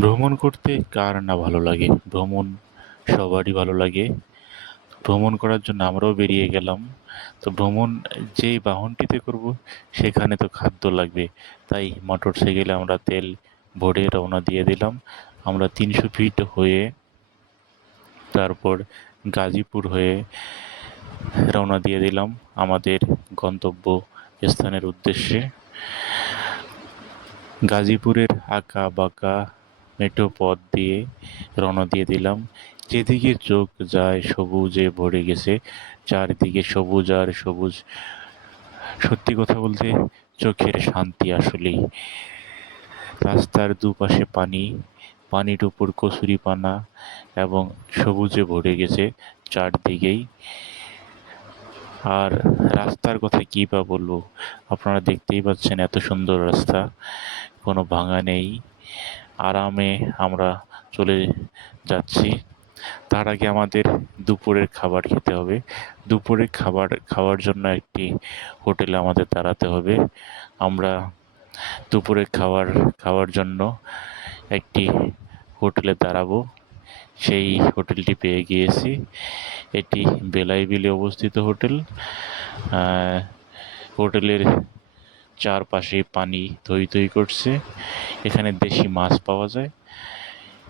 ভ্রমণ করতে কার না ভালো লাগে? ভ্রমণ সবারই ভালো লাগে। ভ্রমণ করার জন্য আমরাও বেরিয়ে গেলাম। তো ভ্রমণ যেই বাহনটিতে করব সেখানে তো খাদ্য লাগবে। তাই মোটরসাইকেলে আমরা তেল ভরে রওনা দিয়ে দিলাম। আমরা ৩০০ ফিট হয়ে তারপর গাজীপুর হয়ে রওনা দিয়ে দিলাম আমাদের গন্তব্য স্থানের উদ্দেশ্যে। গাজীপুরের আঁকা-বাঁকা মেঠো পথ দিয়ে রওনা দিয়ে দিলাম। যেদিকে চোখ যায় সবুজে ভরে গেছে, চারিদিকে সবুজ আর সবুজ। সত্যি কথা বলতে চোখের শান্তি আসলেই। রাস্তার দুপাশে পানি, পানির উপর কচুরিপানা এবং সবুজে ভরে গেছে চারদিকেই। আর রাস্তার কথা কী বা বলবো, আপনারা দেখতেই পাচ্ছেন এত সুন্দর রাস্তা, কোনো ভাঙা নেই। আরামে আমরা চলে যাচ্ছি। তার আগে আমাদের দুপুরের খাবার খেতে হবে। দুপুরের খাবার খাওয়ার জন্য একটি হোটেলে আমাদের দাঁড়াতে হবে। আমরা দুপুরের খাওয়ার জন্য একটি হোটেলে দাঁড়াবো। সেই হোটেলটি পেয়ে গিয়েছি। এটি বেলাইবিলে অবস্থিত হোটেল। হোটেলের চারপাশে পানি থই থই করছে। এখানে দেশি মাছ পাওয়া যায়।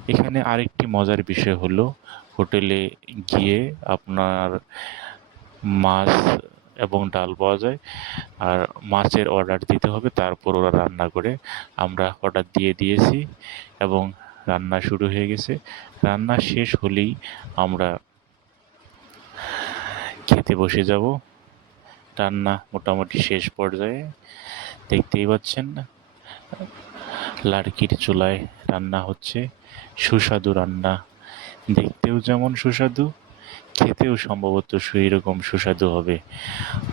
এখানে আরেকটি মজার বিষয় হলো হোটেলে গিয়ে আপনার মাছ এবং ডাল পাওয়া যায়। আর মাছের অর্ডার দিতে হবে, তারপর ওরা রান্না করে। আমরা অর্ডার দিয়ে দিয়েছি এবং রান্না শুরু হয়ে গেছে। রান্না শেষ হলেই আমরা খেতে বসে যাব। রান্না মোটামুটি শেষ পর্যায়ে। দেখতেই পাচ্ছেন লার্কির চুলায় রান্না হচ্ছে। সুস্বাদু রান্না। দেখতেও যেমন সুস্বাদু, খেতেও সম্ভবত সেই রকম সুস্বাদু হবে।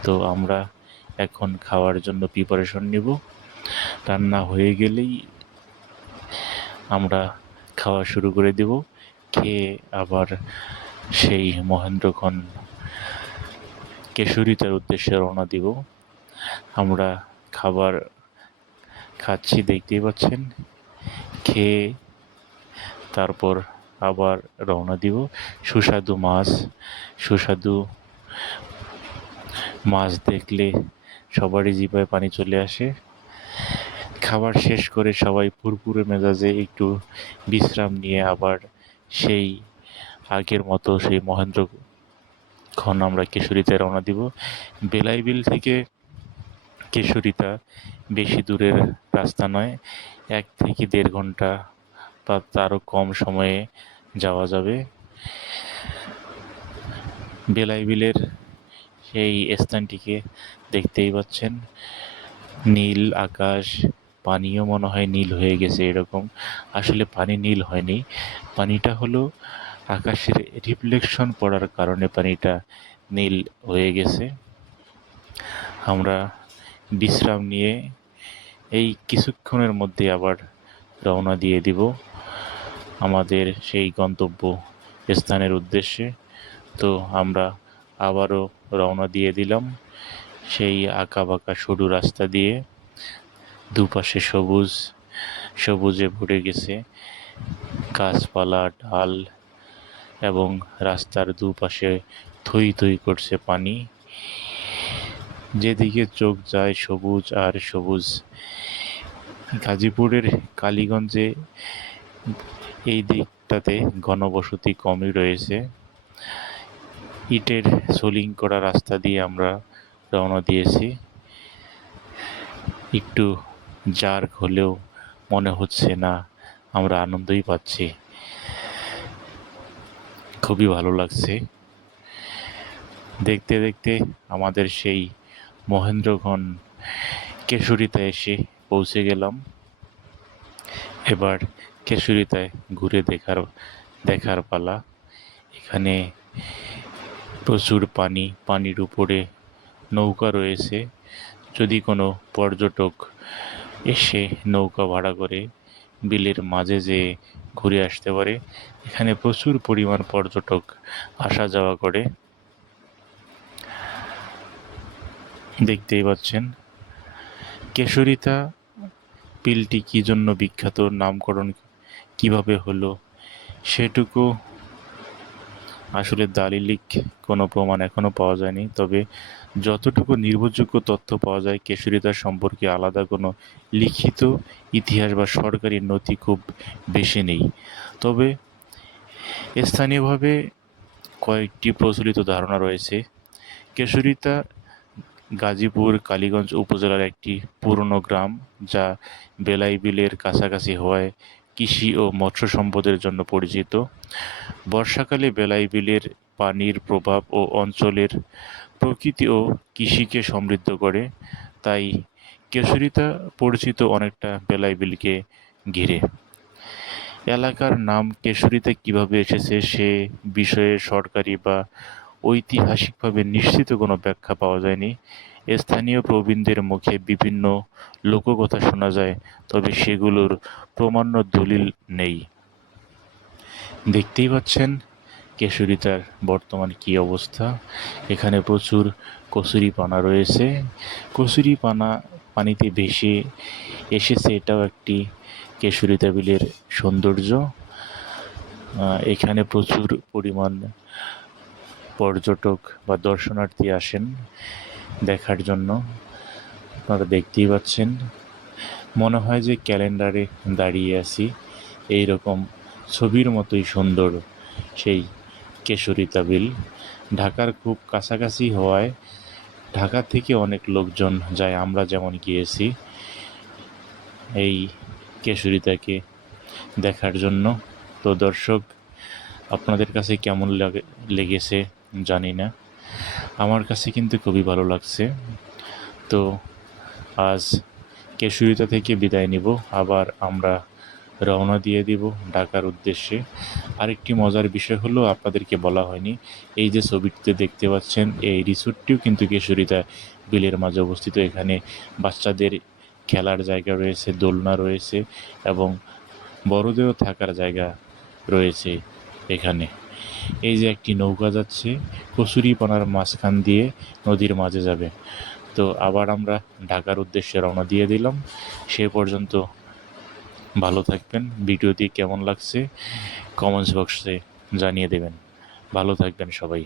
তো আমরা এখন খাওয়ার জন্য প্রিপারেশন নেব। রান্না হয়ে গেলেই আমরা খাওয়া শুরু করে দেব। খেয়ে আবার সেই মহেন্দ্রক্ষণ কেশরীতার উদ্দেশ্যে রওনা দিব। আমরা খাবার খাচ্ছি, দেখতেই পাচ্ছেন। খেয়ে তারপর আবার রওনা দিব। সুস্বাদু মাছ দেখলে সবারই জিহ্বায় পানি চলে আসে। খাবার শেষ করে সবাই ফুরফুরে মেজাজে একটু বিশ্রাম নিয়ে আবার সেই আগের মতো সেই মহেন্দ্রক্ষণ আমরা কেশরীতে রওনা দিব। বেলাইবিল থেকে কেশরীতা বেশি দূরের রাস্তা নয়, ১ থেকে ১.৫ ঘন্টা বা তারও কম সময়ে যাওয়া যাবে। বেলাইবিলের সেই স্থানটিকে দেখতেই পাচ্ছেন। নীল আকাশ, পানিও মনে হয় নীল হয়ে গেছে এরকম। আসলে পানি নীল হয়নি, পানিটা হলো আকাশের রিফ্লেকশন পড়ার কারণে পানিটা নীল হয়ে গেছে। আমরা বিশ্রাম নিয়ে এই কিছুক্ষণের মধ্যে আবার রওনা দিয়ে দিব আমাদের সেই গন্তব্য স্থানের উদ্দেশ্যে। তো আমরা আবারও রওনা দিয়ে দিলাম সেই আঁকাবাঁকা সরু রাস্তা দিয়ে। দুপাশে সবুজে ভরে গেছে গাছপালা, ডাল এবং রাস্তার দুপাশে থই থই করছে পানি। যেদিকে চোখ যায় সবুজ আর সবুজ। গাজীপুরের কালীগঞ্জে এই দিকটাতে ঘনবসতি কমই রয়েছে। ইটের সোলিং করা রাস্তা দিয়ে আমরা রওনা দিয়েছি। একটু জার্ক হলেও মনে হচ্ছে না, আমরা আনন্দই পাচ্ছি। খুবই ভালো লাগছে। দেখতে দেখতে আমাদের সেই মহেন্দ্রক্ষণ কেশরীতে এসে পৌঁছে গেলাম। এবার কেশরীতায় ঘুরে দেখার পালা। এখানে প্রচুর পানি, পানির উপরে নৌকা রয়েছে। যদি কোনো পর্যটক এসে নৌকা ভাড়া করে বিলের মাঝে যেয়ে ঘুরে আসতে পারে। এখানে প্রচুর পরিমাণ পর্যটক আসা যাওয়া করে। দেখতেই পাচ্ছেন কেশরীতা বিলটি কী জন্য বিখ্যাত, নামকরণ কিভাবে হলো সেটুকু আসলে দালিলিক কোনো প্রমাণ এখনও পাওয়া যায়নি। তবে যতটুকু নির্ভরযোগ্য তথ্য পাওয়া যায়, কেশরীতা সম্পর্কে আলাদা কোনো লিখিত ইতিহাস বা সরকারি নথি খুব বেশি নেই। তবে স্থানীয়ভাবে কয়েকটি প্রচলিত ধারণা রয়েছে। কেশরীতা গাজীপুর কালীগঞ্জ উপজেলার একটি পুরনো গ্রাম, যা বেলাই বিলের কাছাকাছি হওয়ায় কৃষি ও মৎস্য সম্পদের জন্য পরিচিত। বর্ষাকালে বেলাই বিলের পানির প্রভাব ও অঞ্চলের প্রকৃতি ও কৃষিকে সমৃদ্ধ করে, তাই কেশরীতা পরিচিত অনেকটা বেলাই বিলকে ঘিরে। এলাকার নাম কেশরীতে কিভাবে এসেছে সে বিষয়ে সরকারি বা ঐতিহাসিকভাবে নিশ্চিত কোনো ব্যাখ্যা পাওয়া যায়নি। স্থানীয় প্রবীণদের মুখে বিভিন্ন লোককথা শোনা যায়, তবে সেগুলোর প্রমাণ্য দলিল নেই। দেখতেই পাচ্ছেন কেশরীতার বর্তমান কী অবস্থা। এখানে প্রচুর কচুরিপানা রয়েছে। কচুরিপানা পানিতে ভেসে এসেছে, এটাও একটি কেশরীতা বিলের সৌন্দর্য। এখানে প্রচুর পরিমাণ পর্যটক বা দর্শনার্থী আসেন দেখার জন্য। আপনারা দেখতেই পাচ্ছেন, মনে হয় যে ক্যালেন্ডারে দাঁড়িয়ে আছি। এই রকম ছবির মতোই সুন্দর সেই কেশরীতা বিল। ঢাকার খুব কাছাকাছি হওয়ায় ঢাকা থেকে অনেক লোকজন যায়, আমরা যেমন গিয়েছি এই কেশরীতাকে দেখার জন্য। তো দর্শক, আপনাদের কাছে কেমন লেগেছে জানি না, আমার কাছে কিন্তু খুবই ভালো লাগছে। তো আজ কেশরীতা থেকে বিদায় নিব, আবার আমরা রওনা দিয়ে দিব ঢাকার উদ্দেশ্যে। আরেকটি মজার বিষয় হলো, আপনাদেরকে বলা হয়নি, এই যে ছবিটিতে দেখতে পাচ্ছেন এই রিসোর্টটিও কিন্তু কেশরীতা বিলের মাঝে অবস্থিত। এখানে বাচ্চাদের খেলার জায়গা রয়েছে, দোলনা রয়েছে এবং বড়দেরও থাকার জায়গা রয়েছে এখানে। এই যে একটি নৌকা যাচ্ছে কচুরিপানার মাঝখান দিয়ে, নদীর মাঝে যাবে। তো আবার আমরা ঢাকার উদ্দেশ্যে রওনা দিয়ে দিলাম। সে পর্যন্ত ভালো থাকবেন। ভিডিওটি কেমন লাগছে কমেন্টস বক্সে জানিয়ে দেবেন। ভালো থাকবেন সবাই।